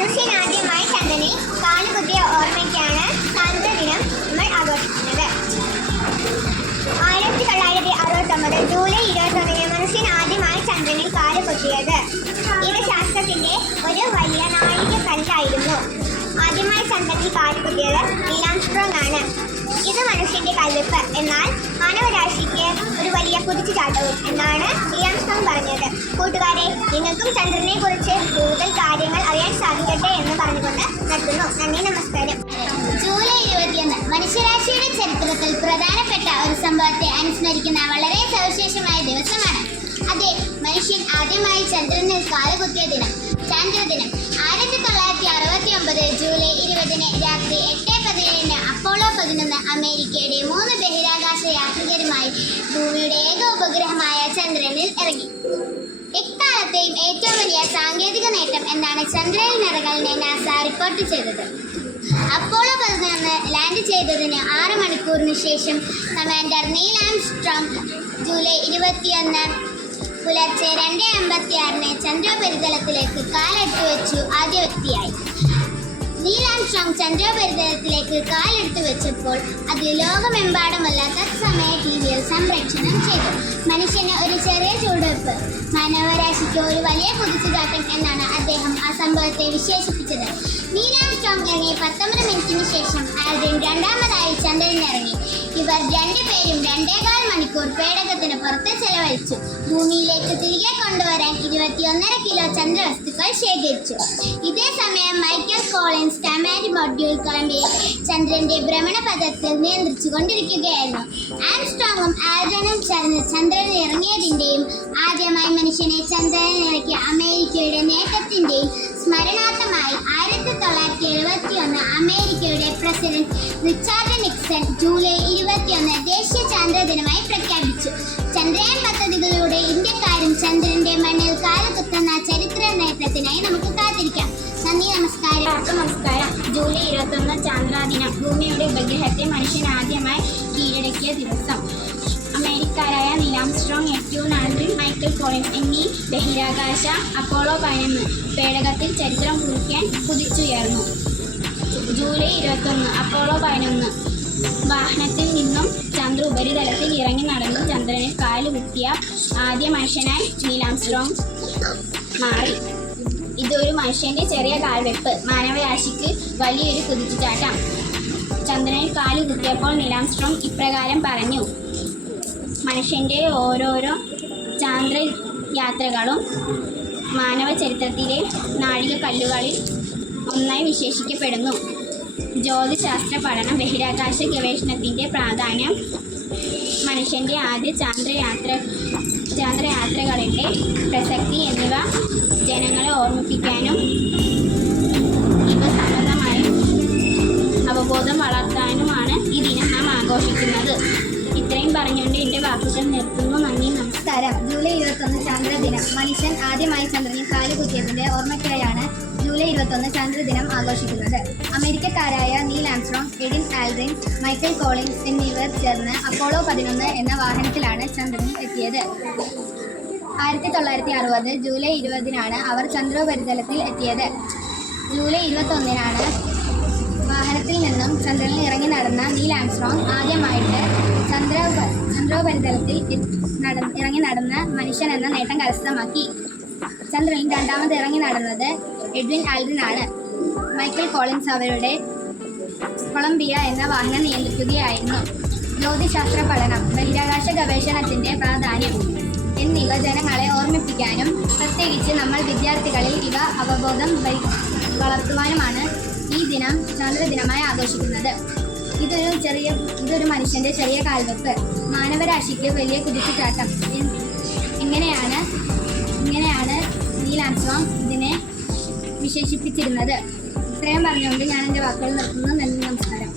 മനുഷ്യനാദ്യമായി ചന്ദ്രനിൽ കാലുകുത്തിയ ഓർമ്മയ്ക്കാണ് ചന്ദ്രദിനം നമ്മൾ ആഘോഷിക്കുന്നത്. 1969 ജൂലൈ 21 മനുഷ്യൻ ആദ്യമായി ചന്ദ്രനിൽ കാലുകുത്തിയത്. ഇത് ശാസ്ത്രത്തിന്റെ ഒരു വലിയ നാഴികക്കല്ലായിരുന്നു. ആദ്യമായി ചന്ദ്രനിൽ കാലുകുത്തിയത് നീൽ ആംസ്ട്രോങ് ആണ്. ഇത് മനുഷ്യന്റെ കൽവെപ്പ്, എന്നാൽ മാനവരാശിക്ക് ഒരു വലിയ കുതിച്ചുചാട്ടവും എന്നാണ് നീൽ ആംസ്ട്രോങ് പറഞ്ഞത്. കൂട്ടുകാരെ, നിങ്ങൾക്കും ചന്ദ്രനെ കുറിച്ച് കൂടുതൽ കാര്യങ്ങൾ അറിയാൻ സാധിക്കട്ടെ എന്ന് പറഞ്ഞുകൊണ്ട് നിർത്തുന്നു. നന്ദി, നമസ്കാരം. ജൂലൈ 21 മനുഷ്യരാശിയുടെ ചരിത്രത്തിൽ പ്രധാനപ്പെട്ട ഒരു സംഭവത്തെ അനുസ്മരിക്കുന്ന വളരെ സവിശേഷമായ ദിവസമാണ്. അതെ, മനുഷ്യൻ ആദ്യമായി ചന്ദ്രനിൽ കാലുകുത്തിയ ദിനം, ചന്ദ്രദിനം. 1969 ജൂലൈ 20 രാത്രി 8:17 അപ്പോളോ 11 അമേരിക്കയുടെ 3 ബഹിരാകാശ യാത്രികരുമായി ഭൂമിയുടെ ഏക ഉപഗ്രഹമായ ചന്ദ്രനിൽ ഇറങ്ങി. എക്കാലത്തെയും ഏറ്റവും വലിയ സാങ്കേതിക നേട്ടം എന്നാണ് ചന്ദ്രനിറങ്ങലിനെ നാസ റിപ്പോർട്ട് ചെയ്തത്. അപ്പോളോ 11 ലാൻഡ് ചെയ്തതിന് 6 മണിക്കൂറിന് ശേഷം കമാൻഡർ നീൽ ആംസ്ട്രോങ് ജൂലൈ 21 പുലർച്ചെ 2:56 ചന്ദ്രോപരിതലത്തിലേക്ക് കാലെടുത്തു വെച്ചു ആദ്യ വ്യക്തിയായി. നീൽ ആംസ്ട്രോങ് ചന്ദ്രോപരിതലത്തിലേക്ക് കാലെടുത്തു വെച്ചപ്പോൾ അത് ലോകമെമ്പാടുമുള്ള തത്സമയ ടിവിയിൽ സംപ്രേഷണം ചെയ്തു. മനുഷ്യന് ഒരു ചെറിയ ചുവടുവെപ്പ്, മാനവരാശിക്ക് ഒരു വലിയ കുതിച്ചുചാട്ടം എന്നാണ് അദ്ദേഹം ആ സംഭവത്തെ വിശേഷിപ്പിച്ചത്. നീൽ ആംസ്ട്രോങ് ഇറങ്ങി 19 മിനിറ്റിന് ശേഷം ആൽഡ്രിൻ രണ്ടാമതായി ചന്ദ്രനിറങ്ങി. ഇവർ രണ്ടുപേരും 2.25 മണിക്കൂർ പേടകത്തിന് പുറത്ത് ചെലവഴിച്ചു. ഭൂമിയിലേക്ക് തിരികെ കൊണ്ടുവരാൻ 21.5 കിലോ ചന്ദ്രവസ്തുക്കൾ ശേഖരിച്ചു. ഇതേ സമയം Michael Collins command module Columbia ചന്ദ്രന്റെ ഭ്രമണപഥത്തിൽ നിയന്ത്രിച്ചു കൊണ്ടിരിക്കുകയായിരുന്നു. ആംസ്ട്രോങ്ങും ആൽഡ്രിനും ചേർന്ന് ചന്ദ്രനിൽ ഇറങ്ങിയതിന്റെയും ആദ്യമായി മനുഷ്യനെ ചന്ദ്രനിറക്കിയ അമേരിക്കയുടെ നേട്ടത്തിന്റെയും സ്മരണാർത്ഥമായി 1971 അമേരിക്കയുടെ പ്രസിഡന്റ് റിച്ചാർഡ് നിക്സൺ ജൂലൈ 21 ദേശീയ ചന്ദ്രദിനമായി പ്രഖ്യാപിച്ചു. ചന്ദ്രയാൻ പദ്ധതികളിലൂടെ ഇന്ത്യക്കാരും ചന്ദ്രന്റെ മണ്ണിൽ കാലുകുത്തുന്ന ചരിത്ര നേട്ടത്തിനായി നമുക്ക് കാത്തിരിക്കാം. നന്ദി, നമസ്കാരം. നമസ്കാരം. ജൂലൈ 21 ചന്ദ്രദിനം. ഭൂമിയുടെ ഉപഗ്രഹത്തെ മനുഷ്യൻ ആദ്യമായി കീഴടക്കിയ ദിവസം. അമേരിക്കക്കാരായ Neil Armstrong, Edwin Aldrin, Michael Collins എന്നീ ബഹിരാകാശ അപ്പോളോ 11 പേടകത്തിൽ ചരിത്രം കുറിക്കാൻ കുതിച്ചുയർന്നു. ജൂലൈ 21 അപ്പോളോ 11 വാഹനത്തിൽ നിന്നും ചന്ദ്ര ഉപരിതലത്തിൽ ഇറങ്ങി നടന്നു ചന്ദ്രനിൽ കാലുകുത്തിയ ആദ്യ മനുഷ്യനായി നീൽ ആംസ്ട്രോങ് മാറി. ഇതൊരു മനുഷ്യന്റെ ചെറിയ കാൽവെപ്പ്, മാനവരാശിക്ക് വലിയൊരു കുതിച്ചുചാട്ടം. ചന്ദ്രനിൽ കാലുകുത്തിയപ്പോൾ നീൽ ആംസ്ട്രോങ് ഇപ്രകാരം പറഞ്ഞു: മനുഷ്യന്റെ ഓരോരോ ചാന്ദ്രയാത്രകളും മാനവ ചരിത്രത്തിലെ നാഴികക്കല്ലുകളിൽ ഒന്നായി വിശേഷിക്കപ്പെടുന്നു. ജ്യോതിശാസ്ത്ര പഠനം, ബഹിരാകാശ ഗവേഷണത്തിൻ്റെ പ്രാധാന്യം, മനുഷ്യൻ്റെ ആദ്യ ചാന്ദ്രയാത്രകളുടെ പ്രസക്തി എന്നിവ ജനങ്ങളെ ഓർമ്മിപ്പിക്കാനും ഇവ സംബന്ധമായി അവബോധം വളർത്താനുമാണ് ഈ ദിനം നാം ആഘോഷിക്കുന്നത്. ഇത്രയും പറഞ്ഞുകൊണ്ട് എൻ്റെ വാക്കുകൾ നിർത്തുന്നു. നന്ദി, നമസ്കാരം. ജൂലൈ 21 ചന്ദ്രദിനം. മനുഷ്യൻ ആദ്യമായി ചന്ദ്രനിൽ കാലുകുത്തിയതിൻ്റെ ഓർമ്മയ്ക്കായാണ് ജൂലൈ 21 ചന്ദ്രദിനം ആഘോഷിക്കുന്നത്. അമേരിക്കക്കാരായ Neil Armstrong, Edwin Aldrin, Michael Collins എന്നിവർ ചേർന്ന് അപ്പോളോ 11 എന്ന വാഹനത്തിലാണ് ചന്ദ്രനിൽ എത്തിയത്. 1960 ജൂലൈ 20 അവർ ചന്ദ്രോപരിതലത്തിൽ എത്തിയത്. ജൂലൈ 21 വാഹനത്തിൽ നിന്നും ചന്ദ്രനിൽ ഇറങ്ങി നടന്ന നീൽ ആംസ്ട്രോങ് ആദ്യമായിട്ട് ചന്ദ്രോപരിതലത്തിൽ ഇറങ്ങി നടന്ന മനുഷ്യൻ എന്ന നേട്ടം കരസ്ഥമാക്കി. ചന്ദ്രനിൽ രണ്ടാമത് ഇറങ്ങി നടന്നത് എഡ്വിൻ ആൽഡ്രിൻ ആണ്. മൈക്കൽ കോളിൻസ് അവരുടെ കൊളംബിയ എന്ന വാഹനം നിയന്ത്രിക്കുകയായിരുന്നു. ജ്യോതിശാസ്ത്ര പഠനം, ബഹിരാകാശ ഗവേഷണത്തിൻ്റെ പ്രാധാന്യം എന്നിവ ജനങ്ങളെ ഓർമ്മിപ്പിക്കാനും പ്രത്യേകിച്ച് നമ്മൾ വിദ്യാർത്ഥികളിൽ ഇവ അവബോധം വളർത്തുവാനുമാണ് ഈ ദിനം ചന്ദ്രദിനമായി ആഘോഷിക്കുന്നത്. ഇതൊരു മനുഷ്യൻ്റെ ചെറിയ കാൽവെപ്പ്, മാനവരാശിക്ക് വലിയ കുതിച്ചുചാട്ടം. ഇങ്ങനെയാണ് നീൽ ആംസ്ട്രോങ് ഇതിനെ വിശേഷിപ്പിച്ചിരുന്നത്. ഇത്രയും പറഞ്ഞുകൊണ്ട് ഞാൻ എൻ്റെ വാക്കുകൾ നിർത്തുന്നു. നന്ദി, നമസ്കാരം.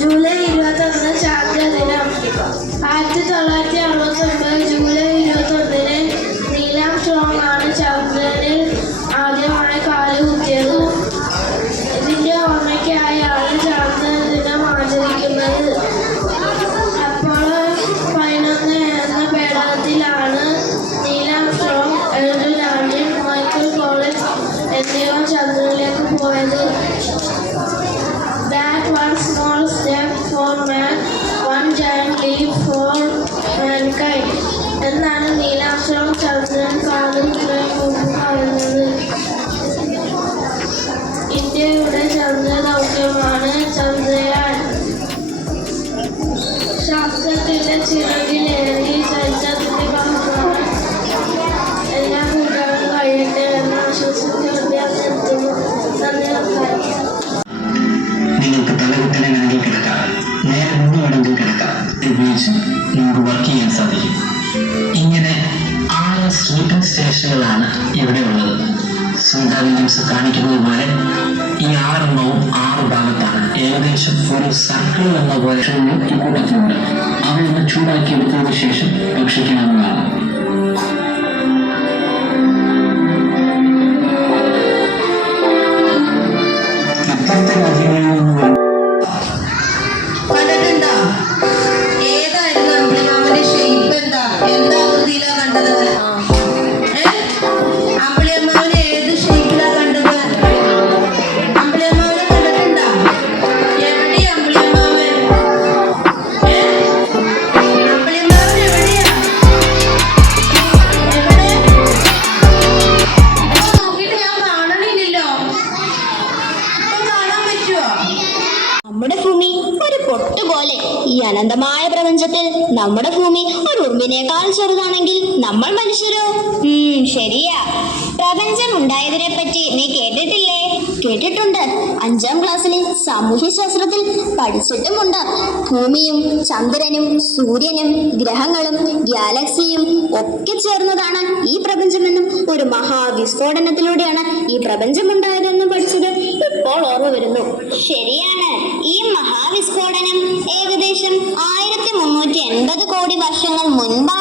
ജൂലൈ 21 ചാന്ദ്രദിനം. 1969 ജൂലൈ 21 നീൽ ആംസ്ട്രോങ് ആണ് ചന്ദ്രനിൽ ആദ്യമായി കാലുകുത്തിയത്. ഇതിൻ്റെ ഓർമ്മയ്ക്കായാണ് ചാന്ദ്രദിനം ആചരിക്കുന്നത്. അപ്പോളോ 11 എന്ന പേടകത്തിലാണ് Neil Armstrong, Edwin Aldrin, Michael Collins എന്നിവർ ചന്ദ്രനിലേക്ക് നമുക്കായി എന്നാണ് നീൽ ആംസ്ട്രോങ് ചന്ദ്രൻ കാലുകുത്തുന്നതിന് മുമ്പ് പറയുന്നത്. ഇന്ത്യയുടെ ചന്ദ്ര ദൗത്യമാണ് ചന്ദ്രയാൻ. ശാസ്ത്രത്തിന്റെ ചിറകിലേറി ചരിത്രത്തിന്റെ ഭാഗമാണ്. എല്ലാ കൂട്ടാനും കഴിയട്ടെ എന്ന ആശ്വസിച്ചുകൊണ്ട് നിർത്തുന്നു. നന്ദി, നമസ്കാരം. നിങ്ങൾക്ക് തലകുത്തനെ വേണമെങ്കിൽ കിടക്കാം, നേരെ മുമ്പ് വേണമെങ്കിൽ കിടക്കാം. ഉപയോഗിച്ച് നമുക്ക് വർക്ക് ചെയ്യാൻ സാധിക്കും. ഇങ്ങനെ 6 സ്ലീപ്പിംഗ് സ്റ്റേഷനുകളാണ് ഇവിടെ ഉള്ളത്. സുന്ദർ വില്യംസ് കാണിക്കുന്നത് പോലെ ഈ 6 എണ്ണവും 6 ഭാഗത്താണ്. ഏകദേശം ഒരു സർക്കിൾ എന്ന പോലെ ഈ കൂട്ടത്തിലുണ്ട്. അവയൊന്ന് ചൂടാക്കി എടുത്തതിന് ശേഷം ഭക്ഷിക്കാവുന്നതാണ്. ഇപ്പോഴത്തെ രാജ്യങ്ങളിൽ നിന്ന് കണ്ടിട്ടുണ്ടോ? ഏതായിരുന്നു അമ്പിളിമാമന്റെ ഷേപ്പ്? എന്താ ആകൃതിയിലാ കണ്ടത്? അമ്പിളിയമ്മാവന് ഏത് ഷേപ്പിലാ കണ്ടത്? അമ്പിളിയമ്മാവനെ കണ്ടിട്ടുണ്ടോ? എവിടെയാ അമ്പിളിയമ്മാവൻ? അമ്പിളിയമ്മാവൻ എവിടെയാ? എവിടെ? നോക്കിയിട്ട് ഞാൻ കാണണില്ലല്ലോ. ഇപ്പൊ കാണാൻ പറ്റുമോ? നമ്മുടെ ഭൂമി ഒരു പൊട്ടുപോലെ. ഈ അനന്തമായ പ്രപഞ്ചത്തിൽ നമ്മുടെ ഭൂമി ഒരു ഉറുമ്പിനേക്കാൾ ചെറുതാണെങ്കിൽ നമ്മൾ മനുഷ്യരോ? ശരിയാ. പ്രപഞ്ചം ഉണ്ടായതിനെ പറ്റി നീ കേട്ടിട്ടില്ലേ? കേട്ടിട്ടുണ്ട്. 5ാം ക്ലാസ്സിലെ സാമൂഹ്യ ശാസ്ത്രത്തിൽ പഠിച്ചിട്ടുമുണ്ട്. ഭൂമിയും ചന്ദ്രനും സൂര്യനും ഗ്രഹങ്ങളും ഗാലക്സിയും ഒക്കെ ചേർന്നതാണ് ഈ പ്രപഞ്ചമെന്നും ഒരു മഹാവിസ്ഫോടനത്തിലൂടെയാണ് ഈ പ്രപഞ്ചമുണ്ടായതെന്നും പഠിച്ചത് ഇപ്പോൾ ഓർമ്മ വരുന്നു. ശരിയാണ്. ഈ മഹാവിസ്ഫോടനം ഏകദേശം 1380 കോടി വർഷങ്ങൾ മുൻപാണ്